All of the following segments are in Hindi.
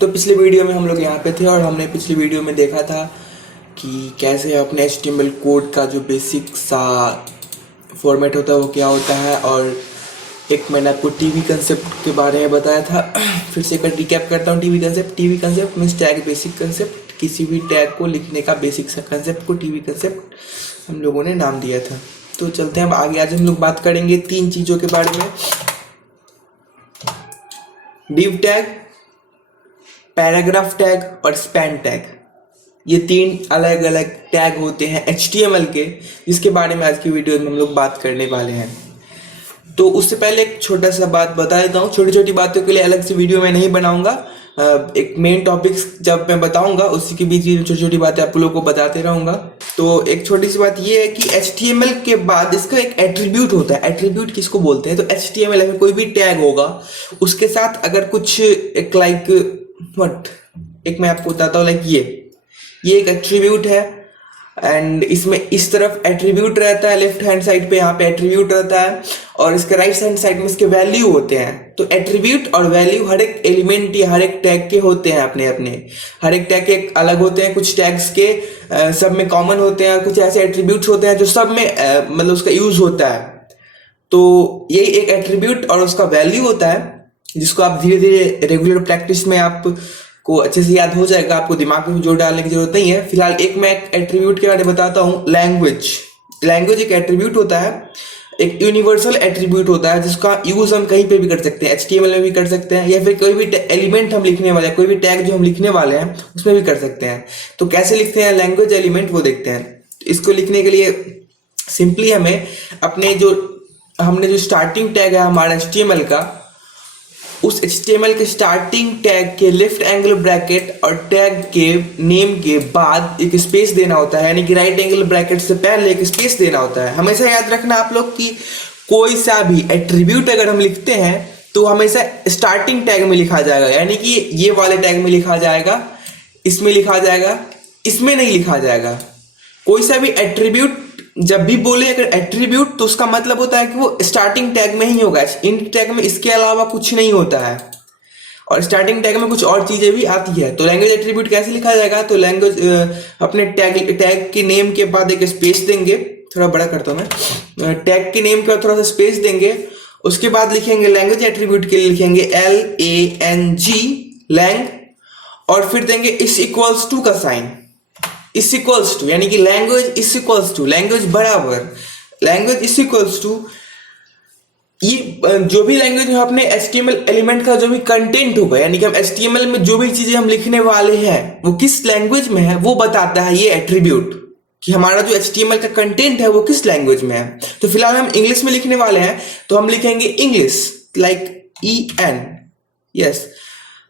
तो पिछले वीडियो में हम लोग यहाँ पे थे और हमने पिछली वीडियो में देखा था कि कैसे अपने HTML कोड का जो बेसिक सा फॉर्मेट होता है वो क्या होता है। और एक मैंने आपको टीवी कंसेप्ट के बारे में बताया था। फिर से एक बार रिकैप करता हूँ। TV concept means tag basic concept, किसी भी टैग को लिखने का बेसिक सा कंसेप्ट को टीवी कंसेप्ट हम लोगों ने नाम दिया था। तो चलते हैं अब आगे। आज हम लोग बात करेंगे 3 चीज़ों के बारे में: डिव टैग, पैराग्राफ टैग और स्पैन टैग। ये 3 अलग अलग टैग होते हैं HTML के, जिसके बारे में आज की वीडियो में हम लोग बात करने वाले हैं। तो उससे पहले एक छोटा सा बात बता देता हूँ। छोटी छोटी बातों के लिए अलग से वीडियो मैं नहीं बनाऊंगा। एक मेन टॉपिक्स जब मैं बताऊंगा उसी के बीच छोटी छोटी बातें आप लोगों को बताते रहूंगा। तो एक छोटी सी बात ये है कि HTML के बाद इसका एक एट्रीब्यूट होता है। एट्रीब्यूट किसको बोलते हैं? तो HTML में कोई भी टैग होगा उसके साथ अगर कुछ एक एक मैं आपको बताता हूँ, लाइक ये एक एट्रीब्यूट है एंड इसमें इस तरफ एट्रीब्यूट रहता है, लेफ्ट हैंड साइड पे यहाँ पे एट्रीब्यूट रहता है और इसके राइट हैंड साइड में इसके वैल्यू होते हैं। तो एट्रीब्यूट और वैल्यू हर एक एलिमेंट या हर एक टैग के होते हैं अपने अपने। हर एक टैग के अलग होते हैं, कुछ टैग्स के सब में कॉमन होते हैं, कुछ ऐसे एट्रीब्यूट्स होते हैं जो सब में मतलब उसका यूज होता है। तो यही एक एट्रीब्यूट और उसका वैल्यू होता है, जिसको आप धीरे धीरे रेगुलर प्रैक्टिस में आप को अच्छे से याद हो जाएगा। आपको दिमाग में जोड़ डालने की जरूरत नहीं है। फिलहाल मैं एक एट्रीब्यूट के बारे में बताता हूँ। लैंग्वेज एक एट्रीब्यूट होता है, एक यूनिवर्सल एट्रीब्यूट होता है जिसका यूज हम कहीं पे भी कर सकते हैं। HTML में भी कर सकते हैं या फिर कोई भी एलिमेंट हम लिखने वाले हैं, कोई भी टैग जो हम लिखने वाले हैं उसमें भी कर सकते हैं। तो कैसे लिखते हैं लैंग्वेज एलिमेंट वो देखते हैं। इसको लिखने के लिए सिंपली हमें हमने जो स्टार्टिंग टैग है हमारा HTML का, उस HTML के स्टार्टिंग टैग के लेफ्ट एंगल ब्रैकेट और टैग के नेम के बाद एक स्पेस देना होता है, यानी कि राइट एंगल ब्रैकेट से पहले एक स्पेस देना होता है। हमेशा याद रखना आप लोग कि कोई सा भी एट्रीब्यूट अगर हम लिखते हैं तो हमेशा स्टार्टिंग टैग में लिखा जाएगा, यानी कि ये वाले टैग में लिखा जाएगा, इसमें लिखा जाएगा, इसमें नहीं लिखा जाएगा। कोई सा भी एट्रीब्यूट जब भी बोले अगर एट्रीब्यूट तो उसका मतलब होता है कि वो स्टार्टिंग टैग में ही होगा। इन टैग में इसके अलावा कुछ नहीं होता है और स्टार्टिंग टैग में कुछ और चीजें भी आती है। तो लैंग्वेज एट्रीब्यूट कैसे लिखा जाएगा? तो लैंग्वेज अपने टैग के नेम के बाद एक स्पेस देंगे, थोड़ा बड़ा करता हूं मैं, टैग के नेम के बाद थोड़ा सा स्पेस देंगे। उसके बाद लिखेंगे लैंग्वेज एट्रीब्यूट के लिए लिखेंगे LANG लैंग, और फिर देंगे इस इक्वल्स टू का साइन, इस इक्वल्स टू, यानी कि लैंग्वेज इस इक्वल्स टू, लैंग्वेज बराबर लैंग्वेज इस इक्वल्स टू। ये जो भी लैंग्वेज में अपने HTML एलिमेंट का जो भी कंटेंट होगा, यानी कि हम HTML में जो भी चीजें हम लिखने वाले हैं वो किस लैंग्वेज में है वो बताता है ये एट्रीब्यूट, कि हमारा जो HTML का कंटेंट है वो किस लैंग्वेज में है। तो फिलहाल हम इंग्लिश में लिखने वाले हैं तो हम लिखेंगे इंग्लिश, लाइक EN। यस,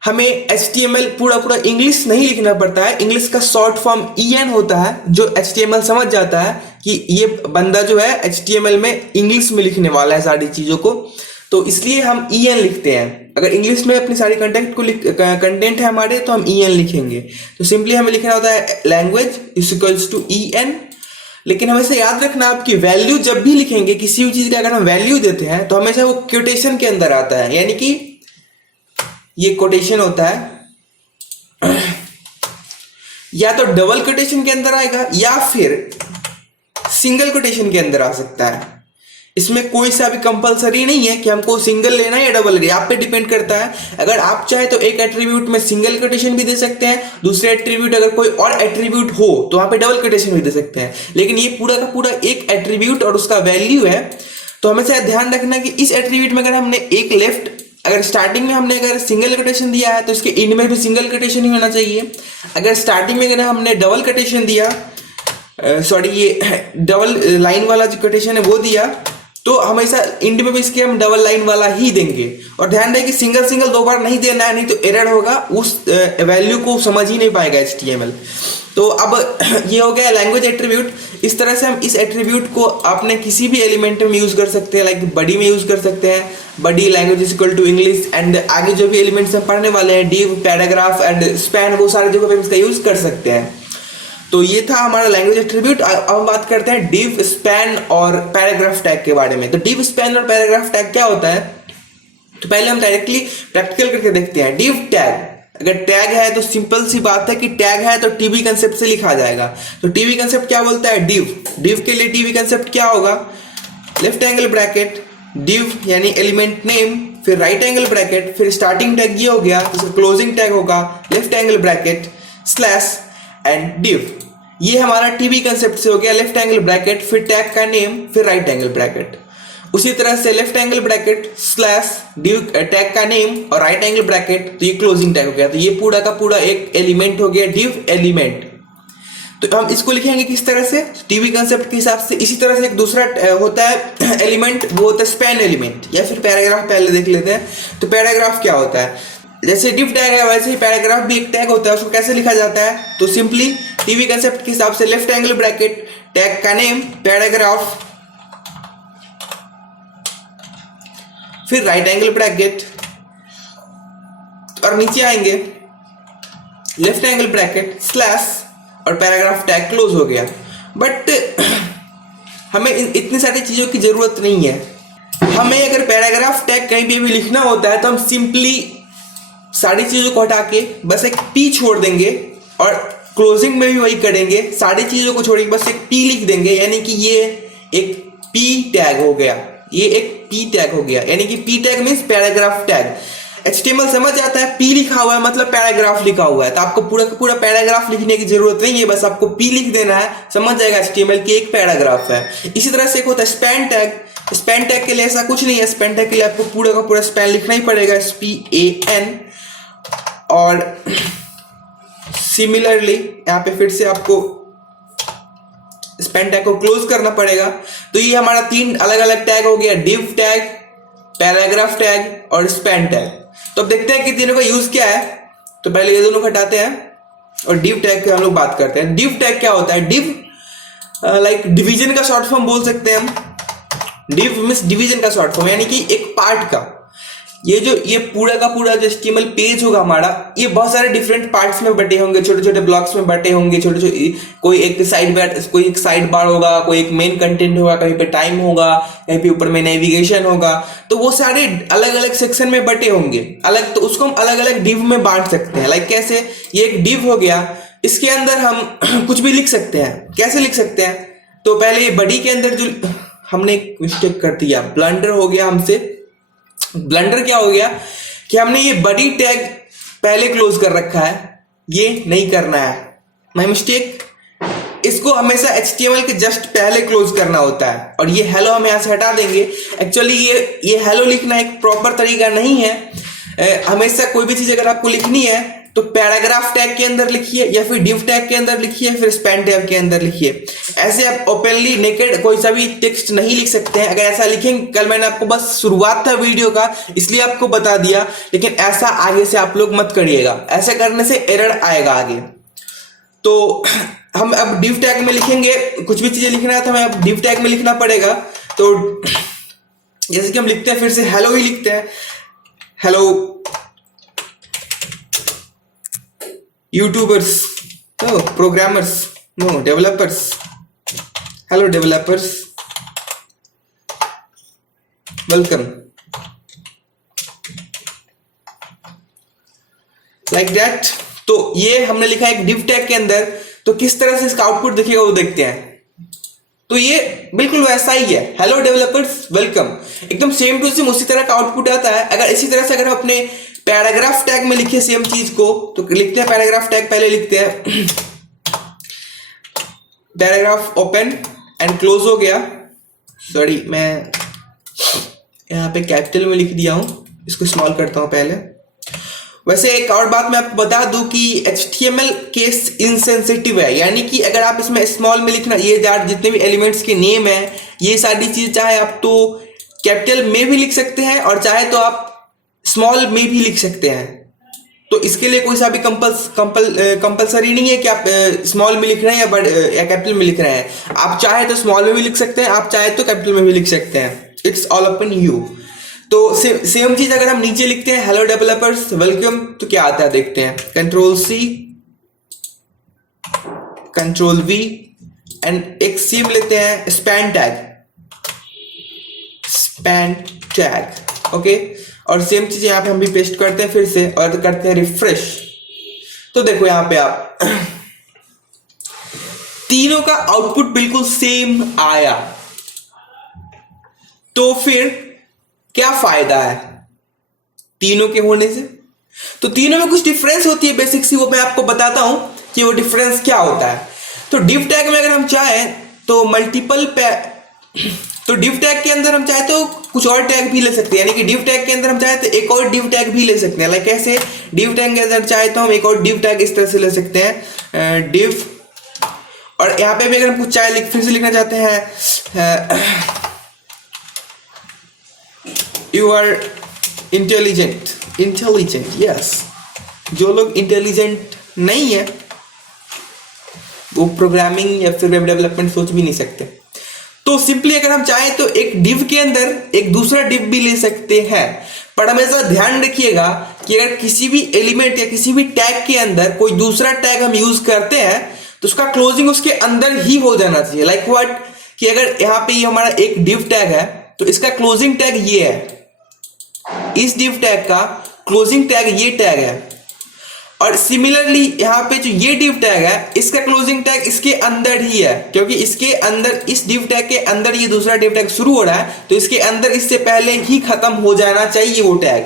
हमें HTML पूरा इंग्लिश नहीं लिखना पड़ता है। इंग्लिश का शॉर्ट फॉर्म EN होता है, जो HTML समझ जाता है कि ये बंदा जो है HTML में इंग्लिश में लिखने वाला है सारी चीजों को, तो इसलिए हम EN लिखते हैं। अगर इंग्लिश में अपनी सारी कंटेंट है हमारे तो हम EN लिखेंगे। तो सिंपली हमें लिखना होता है language is equals to EN। लेकिन हमेशा याद रखना आपकी वैल्यू जब भी लिखेंगे किसी भी चीज का अगर हम वैल्यू देते हैं तो हमेशा वो क्वोटेशन के अंदर आता है, यानी कि ये कोटेशन होता है या तो डबल कोटेशन के अंदर आएगा या फिर सिंगल कोटेशन के अंदर आ सकता है। इसमें कोई सा भी कंपलसरी नहीं है कि हमको सिंगल लेना है या डबल लेना है, आप पे डिपेंड करता है। अगर आप चाहे तो एक एट्रीब्यूट में सिंगल कोटेशन भी दे सकते हैं, दूसरे एट्रीब्यूट अगर कोई और एट्रीब्यूट हो तो वहां पे डबल कोटेशन भी दे सकते हैं। लेकिन ये पूरा का पूरा एक एट्रीब्यूट और उसका वैल्यू है। तो हमेशा ध्यान रखना कि इस एट्रीब्यूट में अगर हमने एक लेफ्ट, अगर स्टार्टिंग में हमने अगर सिंगल कोटेशन दिया है तो इसके इंड में भी सिंगल कोटेशन ही होना चाहिए। अगर स्टार्टिंग में अगर हमने डबल कोटेशन दिया, ये डबल लाइन वाला जो कोटेशन है वो दिया, तो हमेशा इंड में भी इसके हम डबल लाइन वाला ही देंगे। और ध्यान रहे कि सिंगल 2 बार नहीं देना है, नहीं तो एरर होगा, उस वैल्यू को समझ ही नहीं पाएगा HTML। तो अब ये हो गया लैंग्वेज एट्रीब्यूट। इस तरह से हम इस एट्रीब्यूट को अपने किसी भी एलिमेंट में यूज कर सकते हैं, लाइक बडी में यूज कर सकते हैं, buddy language is equal to English, and आगे जो भी एलिमेंट्स हम पढ़ने वाले हैं डिव, पैराग्राफ एंड स्पैन, वो सारे जगह पे इसका यूज कर सकते हैं। तो ये था हमारा लैंग्वेज एट्रीब्यूट। अब हम बात करते हैं डिव, स्पैन और पैराग्राफ टैग के बारे में। तो डिव, स्पैन और पैराग्राफ टैग क्या होता है? तो पहले हम डायरेक्टली प्रैक्टिकल करके देखते हैं। डिव टैग अगर टैग है तो सिंपल सी बात है कि टैग है तो टीवी कंसेप्ट से लिखा जाएगा। तो टीवी कंसेप्ट क्या बोलता है, डिव। डिव के लिए टीवी कंसेप्ट क्या होगा, लेफ्ट एंगल ब्रैकेट डिव यानी एलिमेंट नेम, फिर राइट एंगल ब्रैकेट, फिर स्टार्टिंग टैग ये हो गया, तो क्लोजिंग टैग होगा left angle bracket slash and div. ये हमारा टीवी कंसेप्ट से हो गया, लेफ्ट एंगल ब्रैकेट फिर टैग का नेम फिर राइट एंगल ब्रैकेट। उसी तरह से left angle bracket slash div tag का नेम और राइट एंगल ब्रैकेट, तो ये क्लोजिंग टैग हो गया। तो ये पूरा का पूरा एक एलिमेंट हो गया, डिव एलिमेंट। तो हम इसको लिखेंगे किस तरह से, टीवी कंसेप्ट के हिसाब से। इसी तरह से एक दूसरा होता है एलिमेंट, वो होता है स्पैन एलिमेंट या फिर पैराग्राफ। पहले देख लेते हैं तो पैराग्राफ क्या होता है। जैसे डिव टैग है वैसे ही पैराग्राफ भी एक टैग होता है। उसको कैसे लिखा जाता है, तो सिंपली टीवी कंसेप्ट के हिसाब से लेफ्ट एंगल ब्रैकेट टैग का नेम पैराग्राफ फिर राइट एंगल ब्रैकेट और नीचे आएंगे लेफ्ट एंगल ब्रैकेट स्लैश और पैराग्राफ टैग क्लोज हो गया। बट हमें इतनी सारी चीजों की जरूरत नहीं है। हमें अगर पैराग्राफ टैग कहीं भी लिखना होता है तो हम सिंपली सारी चीजों को हटा के बस एक पी छोड़ देंगे और क्लोजिंग में भी वही करेंगे, सारी चीजों को छोड़ के बस एक पी लिख देंगे, यानी कि ये एक पी टैग हो गया। ये एक पी टैग हो गया, यानी कि P tag means paragraph tag. HTML समझ जाता है, पी लिखा हुआ है मतलब पैराग्राफ लिखा हुआ है, तो आपको पूरा का पूरा पैराग्राफ लिखने की जरूरत नहीं है, बस आपको पी लिख देना है, समझ जाएगा HTML की एक पैराग्राफ है। इसी तरह से एक होता है स्पैन टैग। स्पैन टैग के लिए ऐसा कुछ नहीं है, स्पैन टैग के लिए आपको पूरा का पूरा स्पैन लिखना ही पड़ेगा, SPAN। और सिमिलरली यहाँ पे फिर से आपको स्पैन टैग को क्लोज करना पड़ेगा। तो ये हमारा 3 अलग अलग टैग हो गया, डिव टैग, पैराग्राफ टैग और स्पैन टैग। तो अब देखते हैं कि तीनों का यूज क्या है। तो पहले ये दोनों हटाते हैं और डिव टैग की हम लोग बात करते हैं। डिव टैग क्या होता है, डिव लाइक डिवीजन का शॉर्ट फॉर्म बोल सकते हैं हम। डिव मींस डिवीजन का शॉर्ट फॉर्म, यानी कि एक पार्ट का। ये पूरा का पूरा जो HTML पेज होगा हमारा, ये बहुत सारे डिफरेंट पार्ट्स में बटे होंगे, छोटे छोटे ब्लॉक्स में बटे होंगे, छोटे छोटे कोई एक साइड बार होगा, कोई एक मेन कंटेंट होगा, कहीं पे टाइम होगा, कहीं पे ऊपर में नेविगेशन होगा। तो वो सारे अलग अलग सेक्शन में बटे होंगे अलग, तो उसको हम अलग अलग डिव में बांट सकते हैं। लाइक कैसे, ये एक डिव हो गया, इसके अंदर हम कुछ भी लिख सकते हैं। कैसे लिख सकते हैं, तो पहले ये बडी के अंदर जो हमने एक मिस्टेक कर दिया, ब्लंडर हो गया हमसे। ब्लंडर क्या हो गया कि हमने ये बडी टैग पहले क्लोज कर रखा है, ये नहीं करना है, माय मिस्टेक। इसको हमेशा HTML के जस्ट पहले क्लोज करना होता है। और ये हेलो हम यहां से हटा देंगे। एक्चुअली ये हेलो लिखना एक प्रॉपर तरीका नहीं है। हमेशा कोई भी चीज अगर आपको लिखनी है तो पैराग्राफ टैग के अंदर लिखिए या फिर डिव टैग के अंदर लिखिए, फिर स्पैन टैग के अंदर लिखिए। ऐसे आप ओपनली नेकेड कोई सा भी टेक्स्ट नहीं लिख सकते हैं। अगर ऐसा लिखेंगे, कल मैंने आपको बस शुरुआत था वीडियो का इसलिए आपको बता दिया, लेकिन ऐसा आगे से आप लोग मत करिएगा, ऐसा करने से एरर आएगा आगे। तो हम अब डिव टैग में लिखेंगे, कुछ भी चीजें लिखना है तो हमें अब डिव टैग में लिखना पड़ेगा। तो जैसे कि हम लिखते हैं, फिर से हेलो ही लिखते हैं, हेलो यूट्यूबर्स, तो programmers, no developers, hello developers, welcome, like that. तो ये हमने लिखा एक डिव टैग के अंदर। तो किस तरह से इसका आउटपुट दिखेगा वो देखते हैं। तो ये बिल्कुल वैसा ही है, हेलो डेवलपर्स वेलकम, एकदम सेम टू सेम उसी तरह का आउटपुट आता है। अगर इसी तरह से अगर हम अपने पैराग्राफ टैग में लिखे सेम चीज को, तो लिखते हैं पैराग्राफ टैग, पहले लिखते हैं पैराग्राफ ओपन एंड क्लोज हो गया। सॉरी, मैं यहाँ पे कैपिटल में लिख दिया हूं, इसको स्मॉल करता हूं पहले। वैसे एक और बात मैं आपको बता दूं कि HTML केस इनसेंसिटिव है, यानी कि अगर आप इसमें स्मॉल में लिखना, ये जितने भी एलिमेंट्स के नेम है, ये सारी चीज चाहे आप तो कैपिटल में भी लिख सकते हैं और चाहे तो आप स्मॉल में भी लिख सकते हैं। तो इसके लिए कोई सा भी कंपलसरी नहीं है कि आप स्मॉल में लिख रहे हैं या कैपिटल में लिख रहे हैं। आप चाहे तो स्मॉल में भी लिख सकते हैं, आप चाहे तो कैपिटल में भी लिख सकते हैं, इट्स ऑल अपन यू। तो सेम चीज अगर हम नीचे लिखते हैं हेलो डेवलपर्स वेलकम, तो क्या आता है देखते हैं। Ctrl+C, Ctrl+V एंड एक सेम लेते हैं स्पैन टैग, ओके। और सेम चीज यहाँ पे हम भी पेस्ट करते हैं फिर से और करते हैं रिफ्रेश। तो देखो यहां पे आप तीनों का आउटपुट बिल्कुल सेम आया, तो फिर क्या फायदा है तीनों के होने से? तो तीनों में कुछ डिफरेंस होती है बेसिक सी, वो मैं आपको बताता हूं कि वो डिफरेंस क्या होता है। तो डिव टैग में अगर हम चाहें तो तो डिव टैग के अंदर हम चाहे तो कुछ और टैग भी ले सकते हैं, यानी कि डिव टैग के अंदर हम चाहे तो एक और डिव टैग भी ले सकते हैं। लाइक कैसे? डिव टैग के अंदर चाहे तो हम एक और डिव टैग इस तरह से ले सकते हैं, डिव, और यहाँ पे भी अगर हम कुछ चाहे फिर से लिखना चाहते हैं यू आर इंटेलिजेंट, यस। जो लोग इंटेलिजेंट नहीं है वो प्रोग्रामिंग या फिर वेब डेवलपमेंट सोच भी नहीं सकते। तो सिंपली अगर हम चाहें तो एक डिव के अंदर एक दूसरा डिव भी ले सकते हैं, पर हमेशा ध्यान रखिएगा कि अगर किसी भी एलिमेंट या किसी भी टैग के अंदर कोई दूसरा टैग हम यूज करते हैं तो उसका क्लोजिंग उसके अंदर ही हो जाना चाहिए। लाइक व्हाट, कि अगर यहाँ पे ये हमारा एक डिव टैग है तो इसका क्लोजिंग टैग ये है, इस डिव टैग का क्लोजिंग टैग ये टैग है, और सिमिलरली यहाँ पे जो ये डिव टैग है इसका क्लोजिंग टैग इसके अंदर ही है, क्योंकि इसके अंदर इस डिव टैग के अंदर ये दूसरा डिव टैग शुरू हो रहा है, तो इसके अंदर इससे पहले ही खत्म हो जाना चाहिए वो टैग,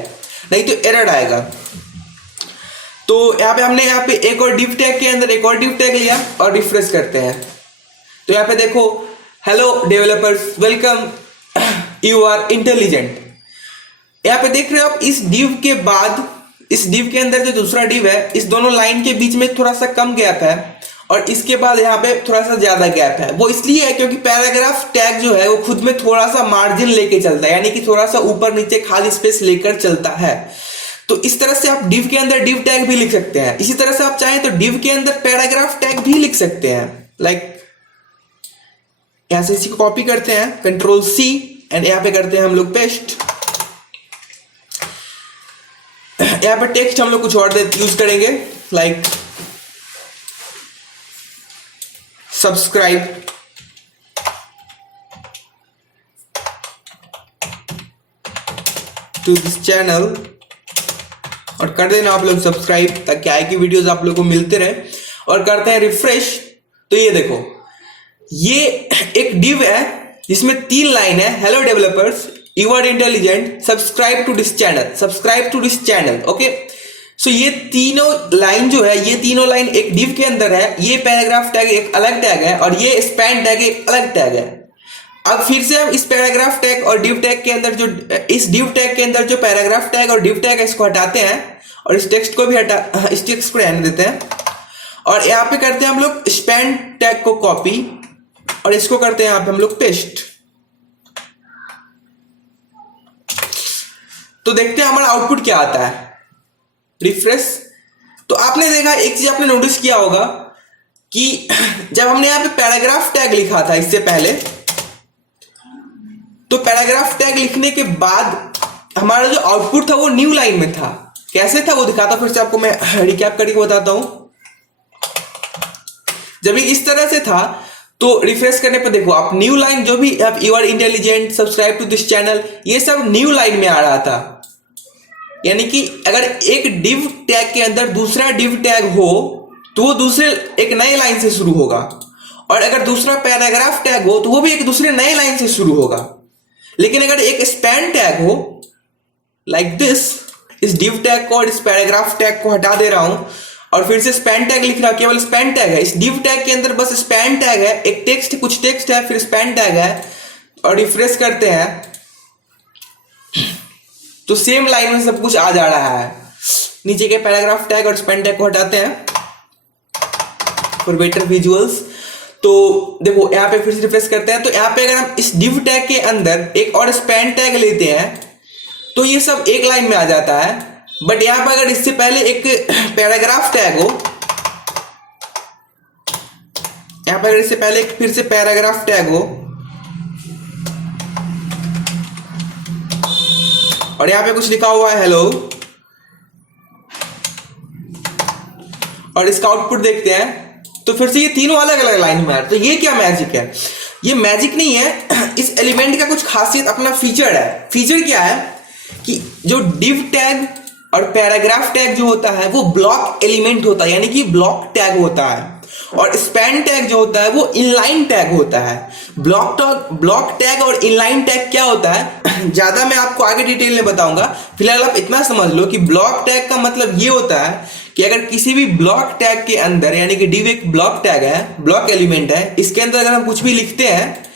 नहीं तो एरर आएगा। तो यहाँ पे हमने यहाँ पे एक और डिव टैग के अंदर एक और डिव टैग लिया और रिफ्रेश करते हैं। तो यहाँ पे देखो, hello developers, welcome, you are intelligent. यहाँ पे देख रहे हो आप, इस डिव के बाद इस डिव के अंदर जो दूसरा डिव है, इस दोनों लाइन के बीच में थोड़ा सा कम गैप है और इसके बाद यहाँ पे थोड़ा सा ज्यादा गैप है। वो इसलिए है क्योंकि पैराग्राफ टैग जो है वो खुद में थोड़ा सा मार्जिन लेके चलता है, यानी कि थोड़ा सा ऊपर नीचे खाली स्पेस लेकर चलता है। तो इस तरह से आप डिव के अंदर डिव टैग भी लिख सकते हैं। इसी तरह से आप चाहें तो डिव के अंदर पैराग्राफ टैग भी लिख सकते हैं। लाइक यहां से इसी को कॉपी करते हैं, कंट्रोल सी, एंड यहां पे करते हैं हम लोग पेस्ट। यहां पे टेक्स्ट हम लोग कुछ और यूज करेंगे, like subscribe to this channel, और कर देना आप लोग सब्सक्राइब, ताकि आगे की वीडियोस आप लोग को मिलते रहे। और करते हैं रिफ्रेश। तो ये देखो, ये एक डिव है जिसमें 3 लाइन है, hello developers, you are intelligent, subscribe to this channel, subscribe to this channel. Okay, so ये तीनों लाइन जो है, ये तीनों लाइन एक डिव के अंदर है। ये पैराग्राफ टैग एक अलग टैग है और ये स्पैन टैग एक अलग टैग है। अब फिर से हम इस पैराग्राफ टैग और डिव टैग के अंदर जो इस डिव टैग के अंदर जो पैराग्राफ टैग और डिव टैग है इसको हटाते हैं और इस टेक्स्ट को भी इस टेक्स्ट को रहने देते हैं, और यहाँ पे करते हैं हम लोग स्पैन टैग को कॉपी और इसको करते हैं यहाँ पे हम लोग पेस्ट। तो देखते हैं हमारा आउटपुट क्या आता है। रिफ्रेश। तो आपने देखा, एक चीज आपने नोटिस किया होगा कि जब हमने यहाँ पे पैराग्राफ टैग लिखा था इससे पहले, तो पैराग्राफ टैग लिखने के बाद हमारा जो आउटपुट था वो न्यू लाइन में था। कैसे था वो दिखाता, फिर से आपको मैं रिकैप करके बताता हूं। जब ये इस तरह से था तो रिफ्रेश करने पर देखो आप, न्यू लाइन जो भी आप you are intelligent, subscribe to this channel, ये सब न्यू लाइन में आ रहा था। यानी कि अगर एक डिव टैग के अंदर दूसरा डिव टैग हो तो वो दूसरे एक नए लाइन से शुरू होगा, और अगर दूसरा पैराग्राफ टैग हो तो वो भी एक दूसरे नए लाइन से शुरू होगा। लेकिन अगर एक स्पैन टैग हो लाइक दिस, इस डिव टैग को और इस पैराग्राफ टैग को हटा दे रहा हूं और फिर से स्पैन टैग लिख रहा हूं, केवल स्पैन टैग है। इस डिव टैग के अंदर बस स्पैन टैग है, एक टेक्स्ट, कुछ टेक्स्ट है, फिर स्पैन टैग है, और रिफ्रेश करते हैं तो सेम लाइन में सब कुछ आ जा रहा है। नीचे के पैराग्राफ टैग और स्पैन टैग को हटाते हैं फॉर बेटर विजुअल्स। तो देखो यहाँ पे फिर से रिफ्रेश करते हैं, तो यहाँ पे अगर हम इस डिव टैग के अंदर एक और स्पैन टैग लेते हैं तो ये सब एक लाइन में आ जाता है। बट यहाँ पर अगर इससे पहले एक पैराग्राफ टैग हो, यहाँ पर अगर इससे पहले एक फिर से पैराग्राफ टैग हो और यहाँ पे कुछ लिखा हुआ है हेलो, और इसका आउटपुट देखते हैं, तो फिर से ये तीनों अलग अलग लाइन में आ रहे। तो ये क्या मैजिक है? ये मैजिक नहीं है, इस एलिमेंट का कुछ खासियत, अपना फीचर है। फीचर क्या है कि जो डिव टैग और पैराग्राफ टैग जो होता है वो ब्लॉक एलिमेंट होता है, यानी कि ब्लॉक टैग होता है। और स्पैन टैग जो होता है वो इनलाइन टैग होता है। ब्लॉक टैग और इनलाइन टैग क्या होता है ज्यादा मैं आपको आगे डिटेल में बताऊंगा, फिलहाल आप इतना समझ लो कि ब्लॉक टैग का मतलब ये होता है कि अगर किसी भी ब्लॉक टैग के अंदर, यानी कि div एक ब्लॉक टैग है, ब्लॉक एलिमेंट है, इसके अंदर अगर हम कुछ भी लिखते हैं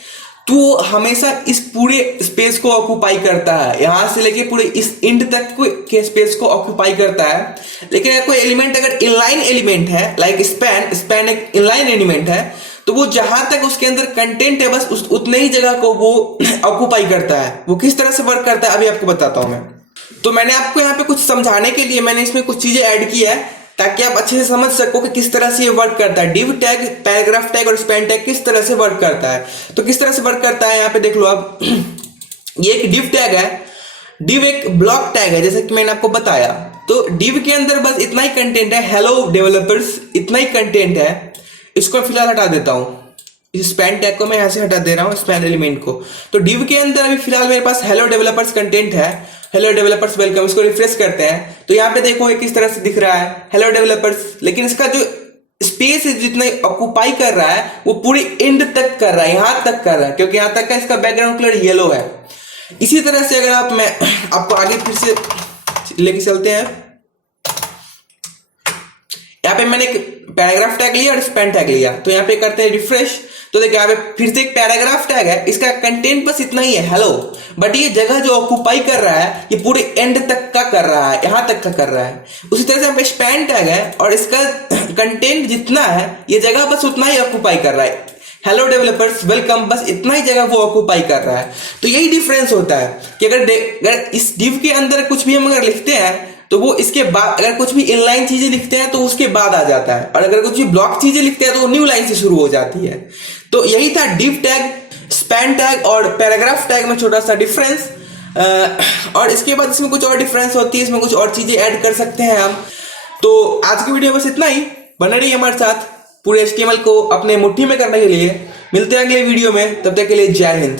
तो हमेशा इस पूरे स्पेस को ऑक्यूपाई करता है, यहां से लेके पूरे इस इंड तक के स्पेस को ऑक्यूपाई करता है। लेकिन अगर कोई एलिमेंट अगर इनलाइन एलिमेंट है, लाइक स्पैन एक इनलाइन एलिमेंट है, तो वो जहां तक उसके अंदर कंटेंट है बस उतने ही जगह को वो ऑक्यूपाई करता है। वो किस तरह से वर्क करता है अभी आपको बताता हूं मैं। तो मैंने आपको यहाँ पे कुछ समझाने के लिए मैंने इसमें कुछ चीजें ऐड की है ताकि आप अच्छे से समझ सको कि किस तरह से ये वर्क करता है। डिव टैग, पैराग्राफ टैग और स्पैन टैग किस तरह से वर्क करता है। तो किस तरह से वर्क करता है यहाँ पे देख लो आप। ये एक डिव टैग है। डिव एक ब्लॉक टैग है जैसे कि मैंने आपको बताया। तो डिव के अंदर बस इतना ही कंटेंट है, हेलो डेवलपर्स, इतना ही कंटेंट है। इसको फिलहाल हटा देता हूँ, इस स्पैन टैग को मैं यहाँ से हटा दे रहा हूँ, स्पैन एलिमेंट को। तो डिव के अंदर अभी फिलहाल मेरे पास हेलो डेवलपर्स कंटेंट है। हेलो डेवलपर्स वेलकम, इसको रिफ्रेश करते हैं तो यहाँ पे देखो ये किस तरह से दिख रहा है, हेलो डेवलपर्स। लेकिन इसका जो स्पेस जितना ऑक्यूपाई कर रहा है वो पूरी एंड तक कर रहा है, यहां तक कर रहा है, क्योंकि यहां तक का इसका बैकग्राउंड कलर येलो है। इसी तरह से अगर मैं आपको आगे फिर से लेके चलते हैं, यहाँ पे मैंने एक पैराग्राफ टैग लिया और स्पैन टैग लिया, तो यहाँ पे करते हैं रिफ्रेश। तो देखिए यहाँ पे फिर से एक पैराग्राफ टैग है, इसका कंटेंट बस इतना ही है, हेलो, बट ये जगह जो ऑक्यूपाई कर रहा है ये पूरे एंड तक का कर रहा है, यहां तक का कर रहा है। उसी तरह से यहाँ पे स्पैन टैग है और इसका कंटेंट जितना है ये जगह बस उतना ही ऑक्यूपाई कर रहा है, हेलो डेवलपर्स वेलकम, बस इतना ही जगह वो ऑक्यूपाई कर रहा है। तो यही डिफरेंस होता है कि अगर इस डिव के अंदर कुछ भी हम अगर लिखते हैं तो वो इसके बाद, अगर कुछ भी इनलाइन चीजें लिखते हैं तो उसके बाद आ जाता है, और अगर कुछ भी ब्लॉक चीजें लिखते हैं तो वो न्यू लाइन से शुरू हो जाती है। तो यही था डिव टैग, स्पैन टैग और पैराग्राफ टैग में छोटा सा डिफरेंस। और इसके बाद इसमें कुछ और डिफरेंस होती है, इसमें कुछ और चीजें ऐड कर सकते हैं हम। तो आज की वीडियो बस इतना ही, बने रहिए हमारे साथ पूरे HTML को अपने मुट्ठी में करने के लिए। मिलते हैं अगले वीडियो में, तब तक के लिए जय हिंद।